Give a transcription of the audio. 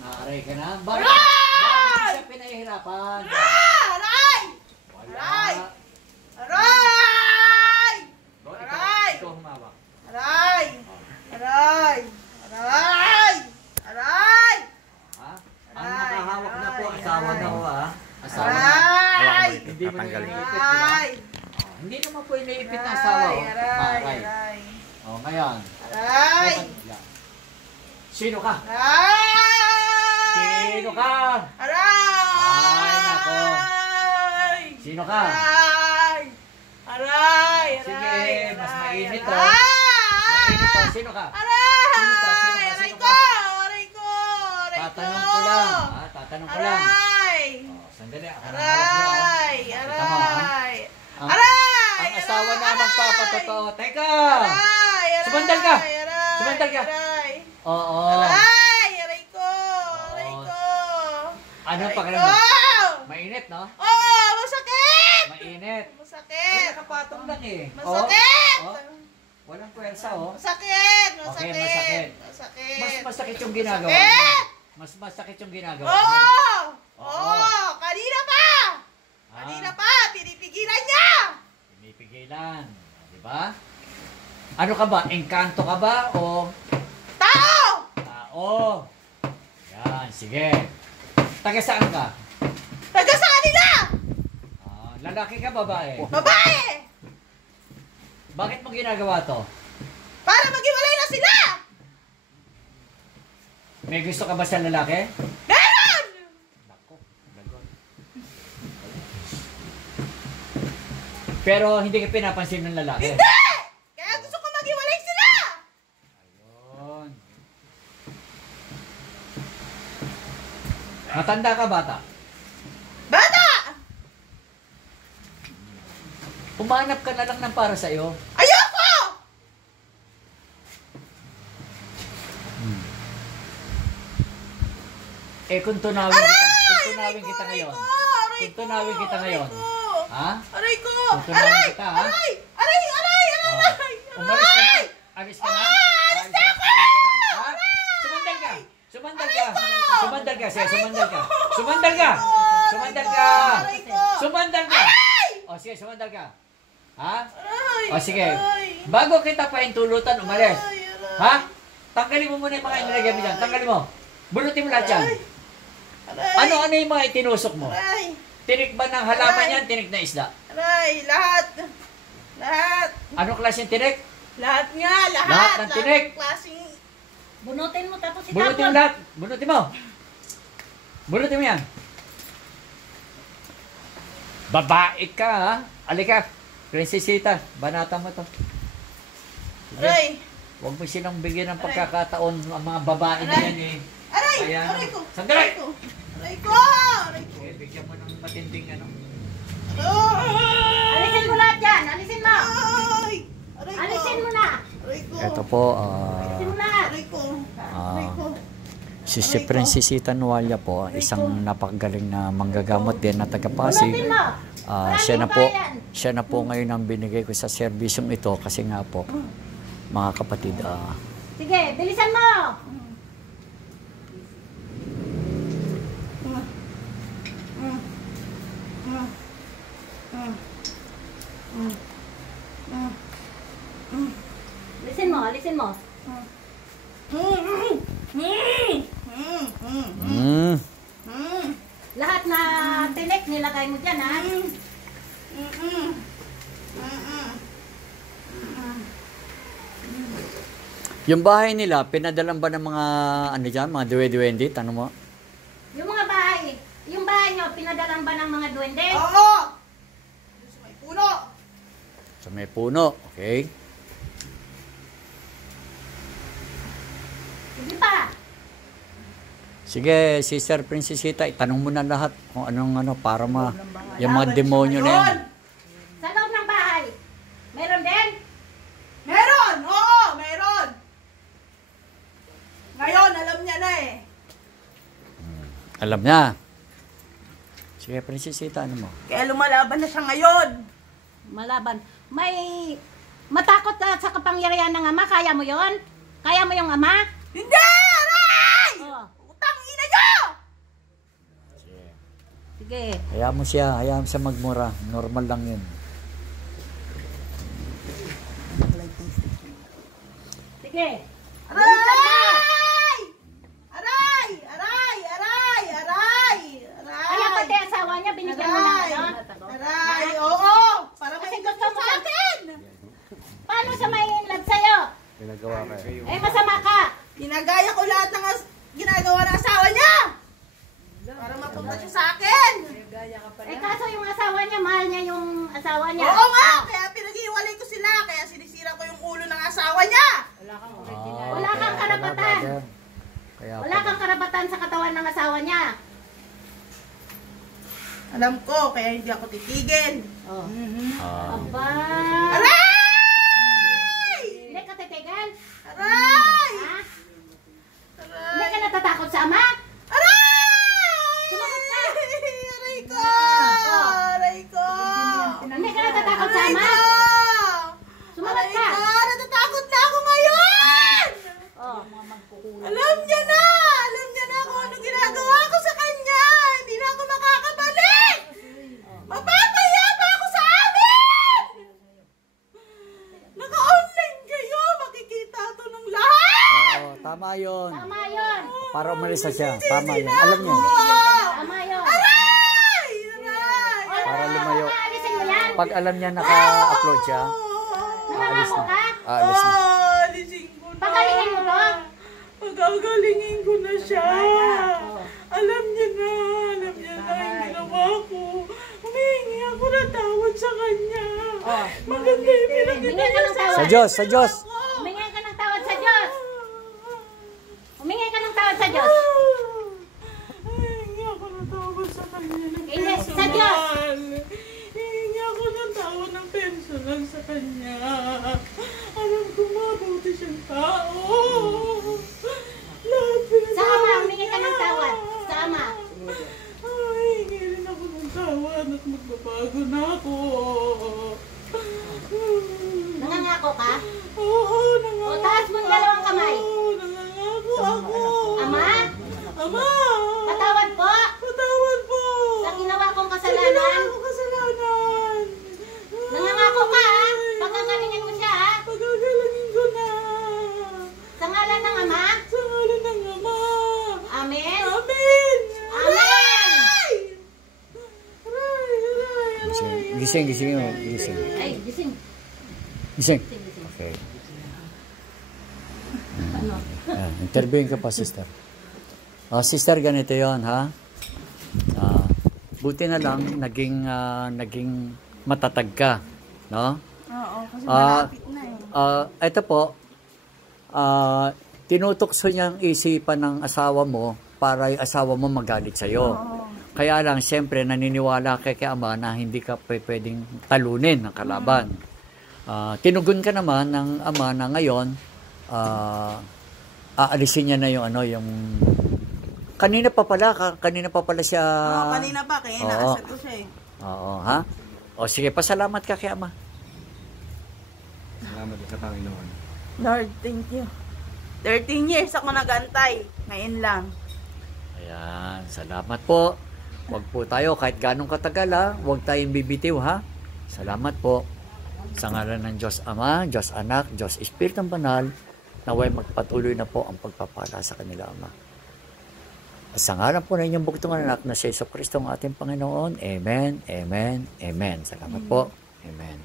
Naaray ka na? Bakit siya pinahihirapan? Aray! Aray! Aray! Aray! Ikaw humawak. Aray! Aray! Aray! Aray! Ha? Ang nakahawak na po, asawa na ho ha? Asawa na. Aray! Hindi mo na iniipit, di ba? Aray! Hindi naman po iniipit na asawa ho. Aray! Aray. Aray! O, ngayon. Aray! Sino ka? Aray! Sino ka? Aray! Ay, nako. Sino ka? Aray! Aray! Sige, mas mainit to. Aray! Mainit to. Sino ka? Aray! Sino ka? Sino ka? Aray Sino ko! ka? Aray ko! Aray ko! Tatanong ko lang. Ha? Tatanong ko lang. Aray! O, sandali. Ako na hawak niyo, ha? Aray! Kita mo, ha? Aray! Ang- Aray! Ang asawa na magpapatotoo. Teka! Aray! Aray! Sumandal ka! Aray! Sumandal ka! Aray! Oo. Aray! Aray ko! Aray Oo. ko! Ano Aray pakiramdam? ko! Mainit, no? Oo! Masakit! Mainit. Masakit! Nakapatong lang eh. Masakit! Oh. Walang puwersa, oh. Masakit! Okay, Masakit! masakit. Masakit! Mas masakit yung ginagawa mo. Masakit! Mas masakit yung ginagawa Oo! mo. Oo! Kanina pa! Kanina Ah, pa! Pinipigilan niya! pinipigilan. Di ba? Ano ka ba? Engkanto ka ba? O Tao! tao? Yan, sige. Taga saan ka? Taga sa kanila! Lalaki ka, babae? Babae! Bakit mo ginagawa to? Para maghiwalay na sila! May gusto ka ba sa lalaki? Meron! Nako, lagot. Pero hindi ka pinapansin ng lalaki? Hindi! Kaya gusto ko maghiwalay sila! Ayun. Matanda ka, bata? Bata! Humanap ka na lang ng para sa'yo. Ayoko! Kung tunawin kita ngayon. Kung tunawin kita ngayon. Ha? Aray ko! Kung tunawin Aray! kita, ha? Aray! Aray! Aray! Aray! Umalis ka na? Alis ka na? Alis na ako! Ha? Sumandal ka! Sumandal ka! Sumandal ka! Sige, sumandal ka! Sumandal ka! Sumandal ka! Aray ko! Sumandal ka! O sige, sumandal ka. Ha? Aray! O sige. Aray! Bago kita paintulutan, umalis. Aray! Aray! Ha? Tanggalin mo muna yung mga inilagay mo dyan. Tanggalin mo. Bunutin mo lahat yan. Aray! Ano yung mga itinusok mo? Aray! Tinik ba ng halaman yan? Tinik na isda? Aray! Lahat! Lahat! Anong klaseng tinik? Lahat nga! Lahat! Lahat ng tinik. ng klaseng... Bunutin mo tapos Bunutin mo itapon. lahat. Bunutin mo. Bunutin mo yan. Babae ka, ha? Alika. Prinsesita, banata mo to. Sige. Aray! Huwag mo silang bigyan ng pagkakataon ang mga babae na Aray. yan eh. Aray! Ayan. Aray ko! Sandali! Aray ko! Aray ko! Aray ko! Okay, bigyan mo ng matinding ano. Alisin mo lahat yan. Alisin mo. Aray! Aray ko! Alisin mo na. Aray ko! Ito po, Alisin mo lahat. Aray ko! Aray ko! si Prinsesita Nualia po, isang napakagaling na manggagamot din na taga-Pasig. Bunutin mo. Siya na po ngayon ang binigay ko sa serbisyong ito kasi nga po, mga kapatid, Sige, bilisan mo. Alisin mo, alisin mo. Lahat na tinik nilagay mo dyan, ha? yung bahay nila, pinadalan ba ng mga, ano dyan, mga duwe-duwendi? Tanong mo? Yung mga bahay nyo, pinadalan ba ng mga duwende? Oo! Sa may puno! Sa may puno, okay? Hindi pa. Sige, Sister Prinsesita, itanong mo na lahat kung anong ano, para yung mga demonyo na yan. Sa loob ng bahay, meron din? Meron! Oo! Meron! Ngayon, alam niya na eh. Alam niya. Sige, Prinsesita, ano mo? Kaya lumalaban na siya ngayon. Malaban. May matakot ka sa kapangyarihan ng ama, kaya mo yon? Kaya mo yung ama? Hindi! Aray! Oo. Utang ina niyo! Sige. Hayaan mo siya magmura. Normal lang yun. Sige. Aray! Aray! Aray! Aray! Aray! Aray! Kaya pati asawa niya, binigyan mo ng Aray! ano? Aray! Oo! Para Kasi may gusto mo sa akin! Paano siya may love sa'yo? Pinagawa kayo. Eh, masama ka. Ginagaya ko lahat ng ginagawa ng asawa niya! Para mapunta siya sa akin! Eh, kaso yung asawa niya, mahal niya yung asawa niya. Oo nga! Kaya pinag-iwalay ko sila! Kaya sinisira ko yung ulo ng asawa niya! Wala kang karapatan. Kaya Wala kang karapatan sa katawan ng asawa niya. Alam ko, kaya hindi ako titigil. Oh. Ah, Aba. Aray! Hindi ka titigan? Aray! Ha? Aray! Hindi ka natatakot sa ama? Aray! Sumagot ka. Aray ko! Aray ko! Hindi ka natatakot sa Aray ama? ko! Sumagot Aray ka. ko! Natatakot na ako ngayon! Oh. Alam niya na! Alam niya na kung ano ginagawa ko sa kanya! Hindi na ako makakabalik! Mapapaya pa ako sa amin! Naka-online kayo! Makikita to ng lahat! oo, tama yun. Tama yun. Para umalis na siya. Tama yun. Alam niya. Tama yun. Aray! Aray! Para lumayo. Aalisin mo yan. Pag alam niya naka-upload siya, aalis Nangangako na. ka? Aalis na. Alisin ko na. Pagalingin mo to. Pagagalingin ko na siya. Alam niya na yung ginawa ko. Humingi ako ng tawad sa kanya. Maganda yung pinagkita Humingi ka ng tawad. Sa Diyos, sa Diyos. Humingi ka ng tawad sa Diyos. Humingi ka ng tawad sa Diyos. Hihingi ako ng tawad sa kanya ng Hindi, sa personal. Diyos. Hihingi ako ng tawad ng personal sa kanya. Alam ko mabuti siyang tao. Lahat Sa ama, humingi ka ng tawad. Sa ama. Hihingi rin ako ng tawad at magbabago na ako. Nangangako ka? Oo, nangangako. O, taas mo yung dalawang kamay. Oo, nangangako ako. Ama, Ama! patawad po. Patawad po! Sa ginawa kong Sa kasalanan. ginawa kong kasalanan! Nangangako ka, ha? Pagkagalingin mo siya, ha? Pagagalangin ko na! Sa ngalan ng ama. Sa ngalan ng Ama! Amen. Amen! Amen! Aray! Aray! Aray! Gising, gising mo. Gising. Ay, gising. Gising. Gising, gising. Okay. Ano? Interviewin ka pa, sister. Sister, ganito yon ha? Buti na lang, naging matatag ka. No? Oo, kasi Ah, malapit na eh. Ito po, tinutokso niyang isipan ng asawa mo para yung asawa mo magalit sa'yo. Kaya lang, siyempre, naniniwala kay ama na hindi ka pwedeng talunin ng kalaban. Tinugon ka naman ng ama na ngayon, aalisin niya na yung kanina pa pala siya. Oo, kanina pa, kaya inaasar ko siya eh. Oo, ha? O sige, pasalamat ka kay ama. Salamat sa Panginoon. Lord, thank you. 13 years ako nagantay. Ngayon lang. Ayan, salamat po. Huwag po tayo, kahit ganong katagal ha, huwag tayong bibitiw ha. Salamat po. Sa ngalan ng Diyos Ama, Diyos Anak, Diyos Espiritong Banal, naway magpatuloy na po ang pagpapala sa kanila Ama. At sa ngalan po ng inyong bugtong anak na si Jesu Kristo ang ating Panginoon. Amen, amen, amen. Salamat po. Amen.